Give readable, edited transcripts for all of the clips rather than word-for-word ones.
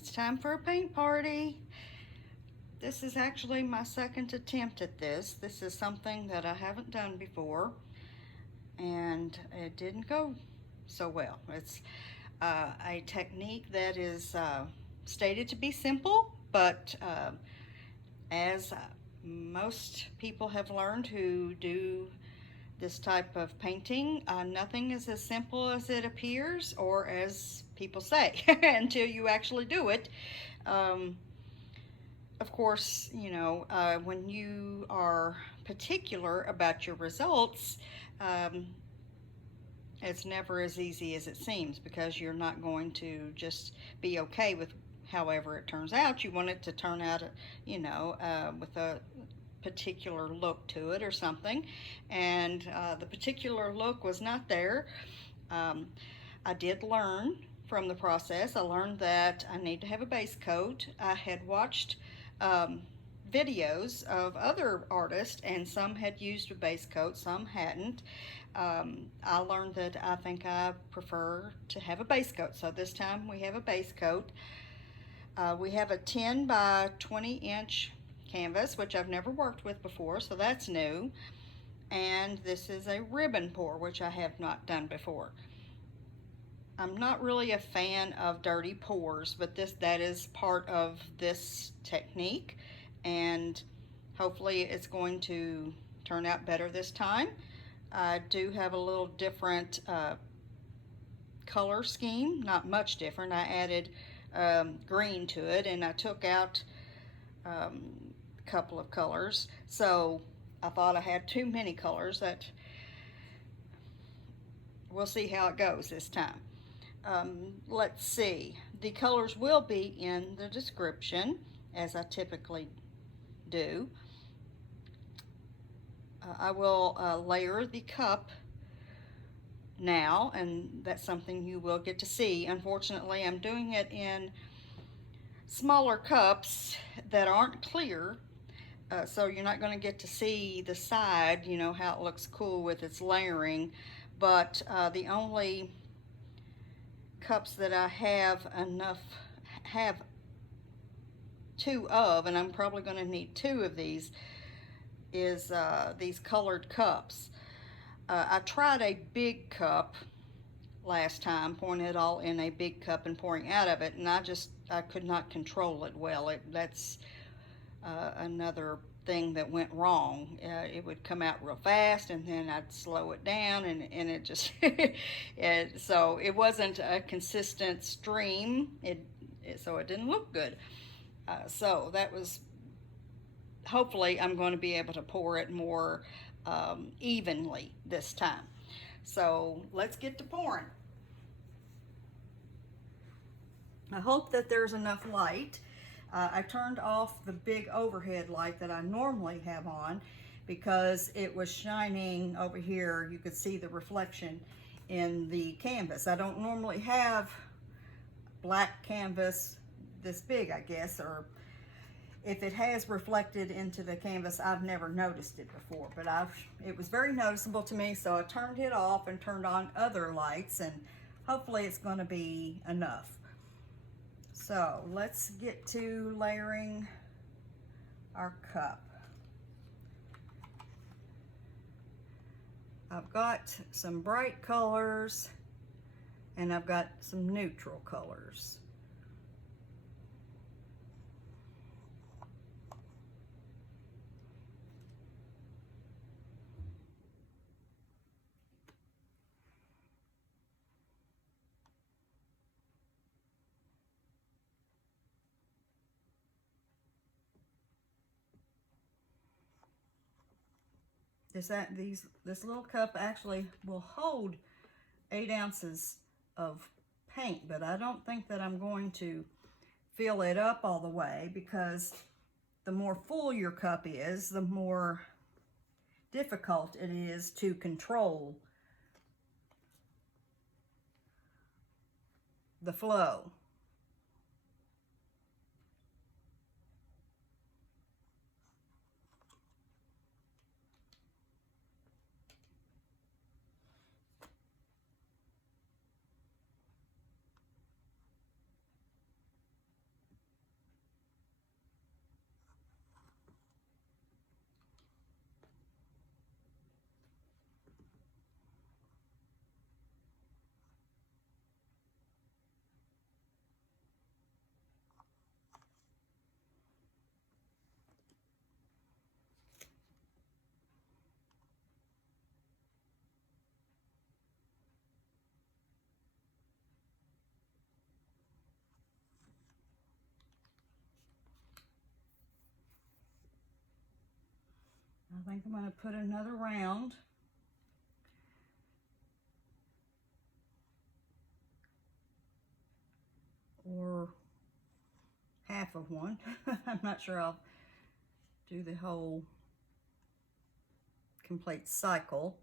it's time for a paint party. This is actually my second attempt at this. This is something that I haven't done before, and it didn't go so well. It's a technique that is stated to be simple, but as most people have learned who do this type of painting, nothing is as simple as it appears or as people say until you actually do it. Um, of course, when you are particular about your results, um, it's never as easy as it seems, because you're not going to just be okay with however it turns out. You want it to turn out, with a particular look to it or something. And the particular look was not there. Um, I did learn from the process. I learned that I need to have a base coat. I had watched um, videos of other artists, and some had used a base coat, some hadn't. I learned that I think I prefer to have a base coat, so this time we have a base coat. We have a 10 by 20 inch canvas, which I've never worked with before, so that's new. And this is a ribbon pour, which I have not done before. I'm not really a fan of dirty pours, but that is part of this technique, and hopefully it's going to turn out better this time. I do have a little different color scheme, not much different. I added green to it, and I took out a couple of colors, so I thought I had too many colors. That we'll see how it goes this time. Let's see, the colors will be in the description, as I typically do. I will layer the cup now, and that's something you will get to see. Unfortunately, I'm doing it in smaller cups that aren't clear, so you're not going to get to see the side, how it looks cool with its layering. But the only cups that I have two of, and I'm probably going to need two of these, is these colored cups. I tried a big cup last time, pouring it all in a big cup and pouring out of it, and I could not control it well. That's another thing that went wrong. It would come out real fast, and then I'd slow it down, and it just so it wasn't a consistent stream. So it didn't look good. So that was, hopefully I'm going to be able to pour it more evenly this time. So let's get to pouring. I hope that there's enough light. I turned off the big overhead light that I normally have on, because it was shining over here. You could see the reflection in the canvas. I don't normally have black canvas this big, I guess, or if it has reflected into the canvas, I've never noticed it before, but it was very noticeable to me, so I turned it off and turned on other lights, and hopefully it's going to be enough. So let's get to layering our cup. I've got some bright colors, and I've got some neutral colors. This little cup actually will hold 8 ounces of paint, but I don't think that I'm going to fill it up all the way, because the more full your cup is, the more difficult it is to control the flow. I think I'm going to put another round. Or half of one. I'm not sure I'll do the whole complete cycle.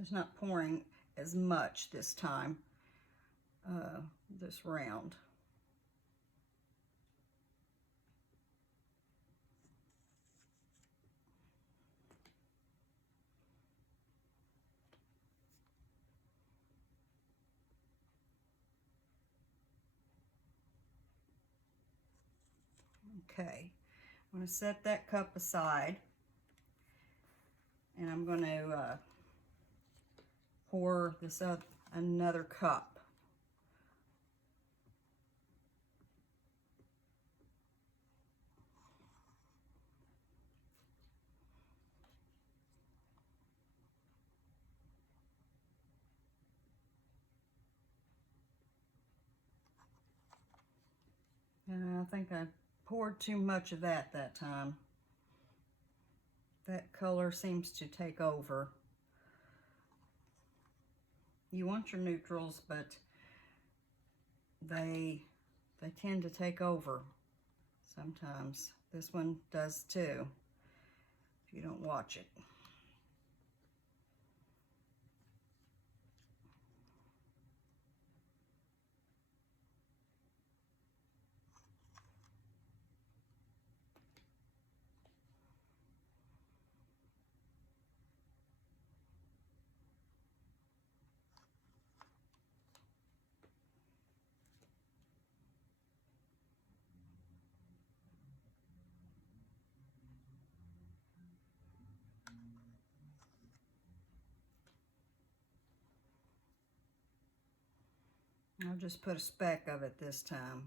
It's not pouring as much this time, this round. Okay, I'm going to set that cup aside, and I'm going to pour this up another cup. And I think I poured too much of that time. That color seems to take over. You want your neutrals, but they tend to take over sometimes. This one does too, if you don't watch it. I'll just put a speck of it this time.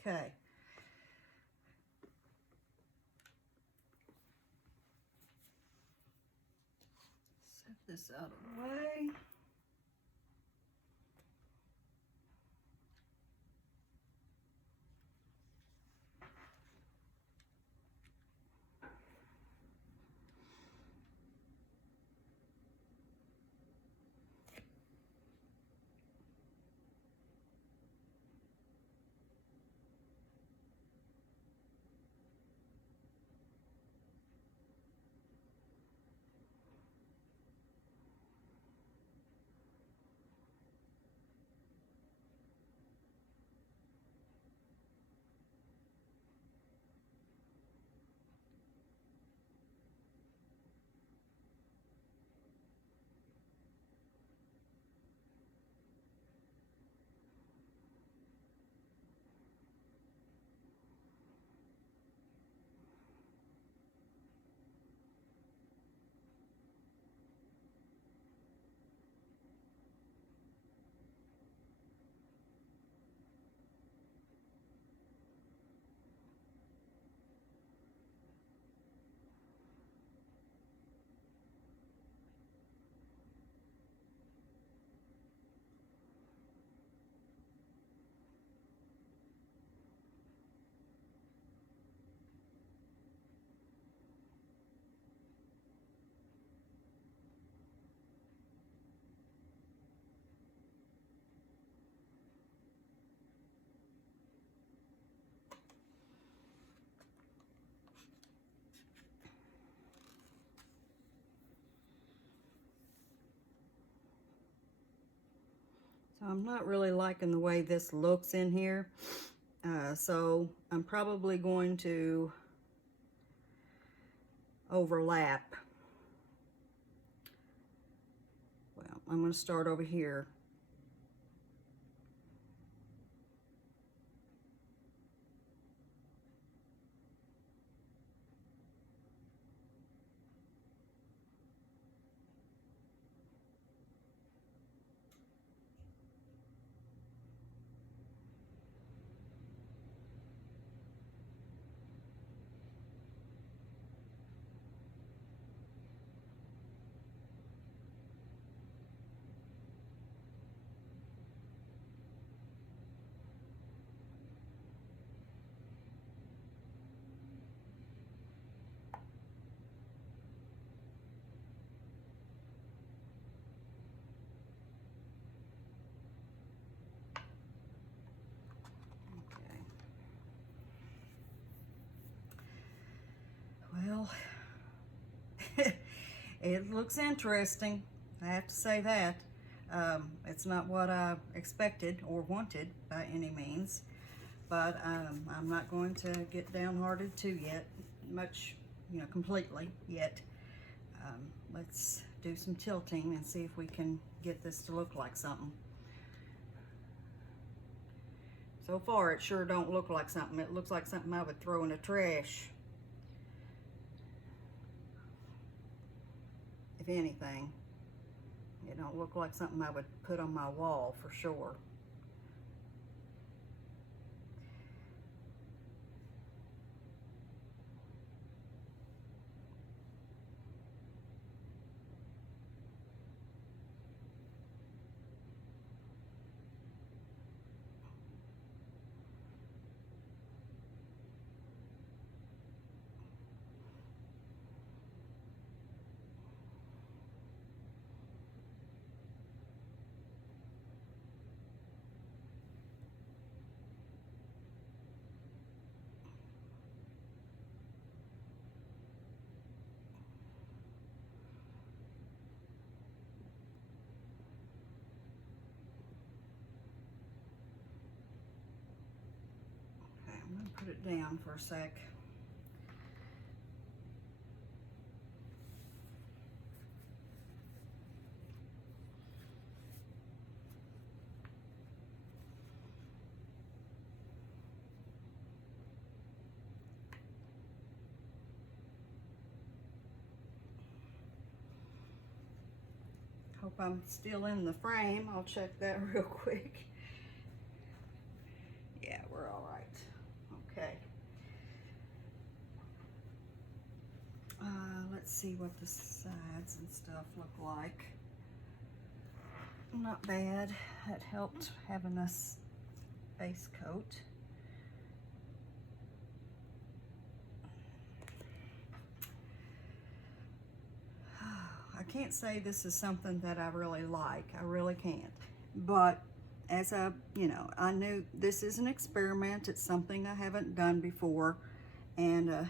Okay. Set this out of the way. So I'm not really liking the way this looks in here. So I'm probably going to overlap. Well, I'm going to start over here. Well, it looks interesting. I have to say that. It's not what I expected or wanted by any means, but I'm not going to get downhearted too yet, much, completely yet. Let's do some tilting and see if we can get this to look like something. So far, it sure don't look like something. It looks like something I would throw in the trash. If anything, it don't look like something I would put on my wall for sure. I'm going to put it down for a sec. Hope I'm still in the frame. I'll check that real quick. Yeah, we're all right. Okay. Let's see what the sides and stuff look like. Not bad. That helped having this base coat. I can't say this is something that I really like. I really can't. But as I knew this is an experiment. It's something I haven't done before. And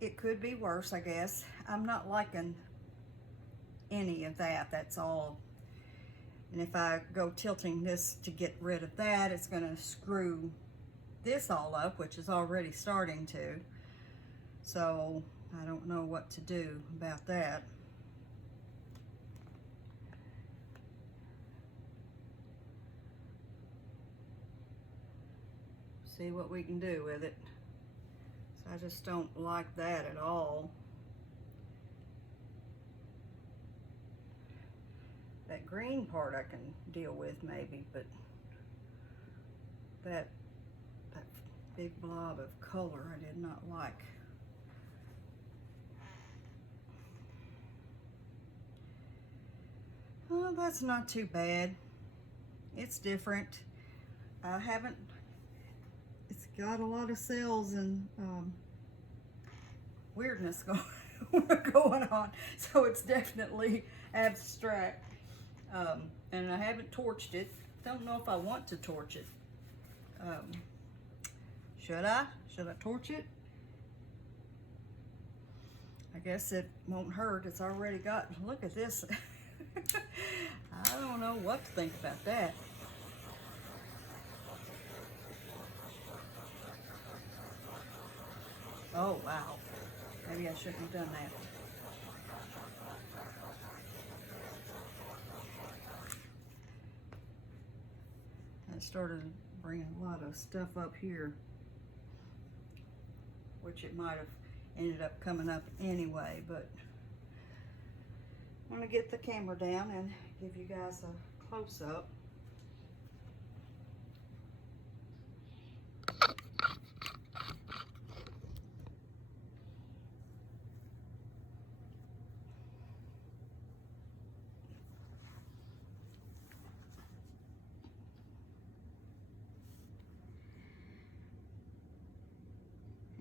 it could be worse, I guess. I'm not liking any of that. That's all. And if I go tilting this to get rid of that, it's going to screw this all up, which is already starting to. So I don't know what to do about that. See what we can do with it. So I just don't like that at all. That green part I can deal with maybe, but that big blob of color I did not like. Well, that's not too bad. It's different. It's got a lot of cells and weirdness going on, so it's definitely abstract. And I haven't torched it. Don't know if I want to torch it. Should I? Should I torch it? I guess it won't hurt. It's already got, look at this. I don't know what to think about that. Oh, wow. Maybe I shouldn't have done that. I started bringing a lot of stuff up here, which it might have ended up coming up anyway, but I'm gonna get the camera down and give you guys a close-up.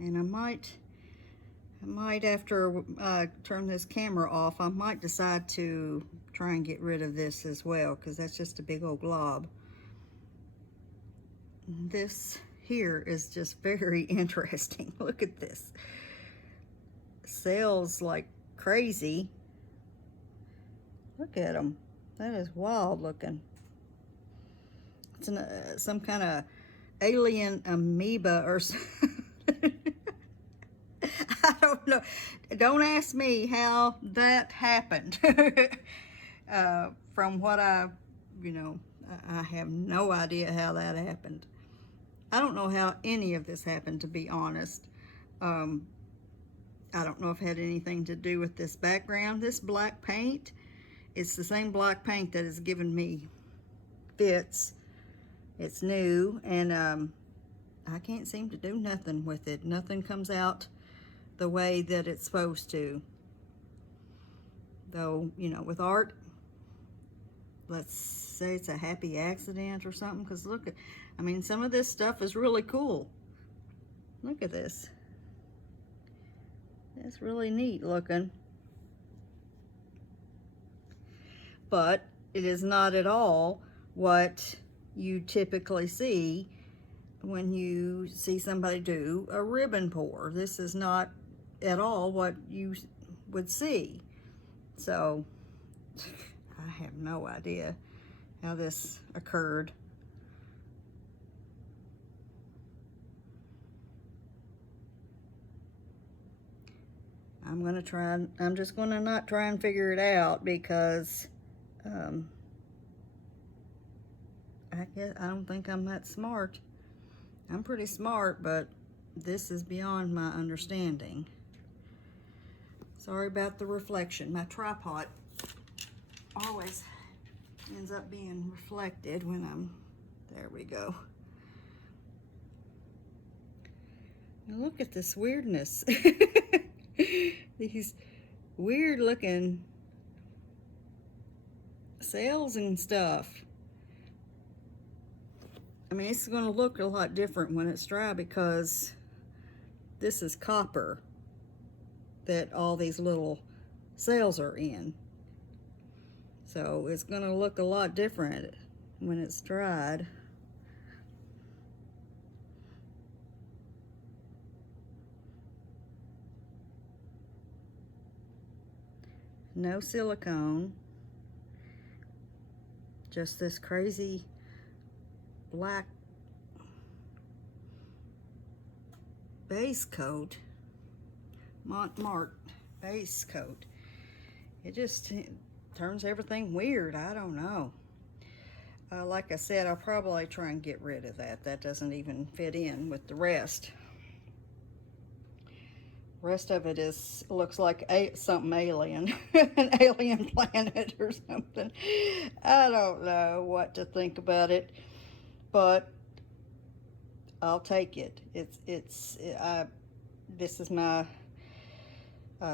And I might after I turn this camera off, I might decide to try and get rid of this as well, because that's just a big old glob. This here is just very interesting. Look at this. Sails like crazy. Look at them. That is wild looking. It's some kind of alien amoeba or something. I don't know. Don't ask me how that happened. From what I have no idea how that happened. I don't know how any of this happened, to be honest. I don't know if it had anything to do with this background. This black paint, it's the same black paint that has given me fits. It's new, and I can't seem to do nothing with it. Nothing comes out the way that it's supposed to. Though, with art, let's say it's a happy accident or something, because look at, some of this stuff is really cool. Look at this. It's really neat looking. But it is not at all what you typically see when you see somebody do a ribbon pour. This is not at all what you would see. So I have no idea how this occurred. I'm just gonna not try and figure it out, because I don't think I'm that smart. I'm pretty smart, but this is beyond my understanding. Sorry about the reflection. My tripod always ends up being reflected when there we go. Now look at this weirdness. These weird looking sails and stuff. It's going to look a lot different when it's dry, because this is copper that all these little sails are in. So it's going to look a lot different when it's dried. No silicone, just this crazy black base coat, Mont base coat. It just turns everything weird. I don't know. Like I said, I'll probably try and get rid of that. That doesn't even fit in with the rest. Rest of it looks like something alien, an alien planet or something. I don't know what to think about it, but I'll take it. This is my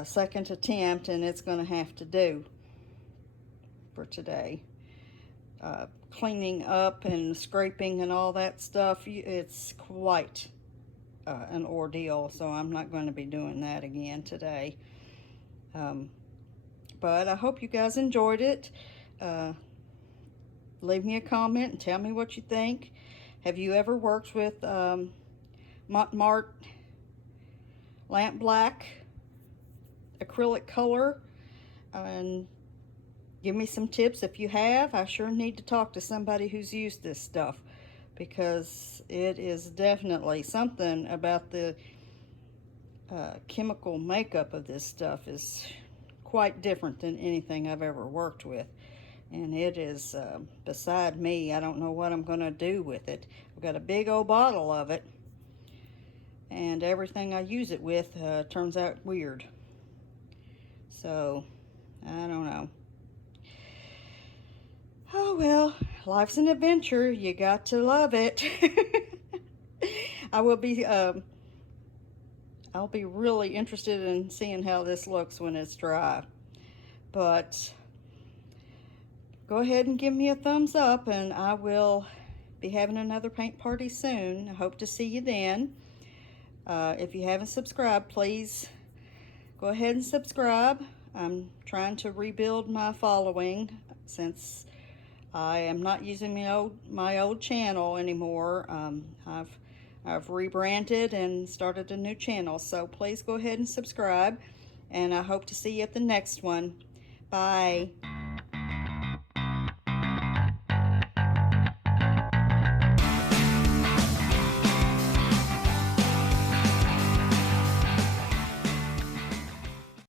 second attempt, and it's going to have to do for today. Cleaning up and scraping and all that stuff, it's quite an ordeal, so I'm not going to be doing that again today. But I hope you guys enjoyed it. Leave me a comment and tell me what you think. Have you ever worked with Mont Lamp Black acrylic color, and give me some tips if you have. I sure need to talk to somebody who's used this stuff, because it is definitely something about the chemical makeup of this stuff is quite different than anything I've ever worked with. And it is beside me. I don't know what I'm going to do with it. I've got a big old bottle of it, and everything I use it with turns out weird. So, I don't know. Oh well, life's an adventure. You got to love it. I will be, I'll be really interested in seeing how this looks when it's dry. But go ahead and give me a thumbs up, and I will be having another paint party soon. I hope to see you then. If you haven't subscribed, please go ahead and subscribe. I'm trying to rebuild my following since I am not using my old channel anymore. I've rebranded and started a new channel, so please go ahead and subscribe, and I hope to see you at the next one. Bye.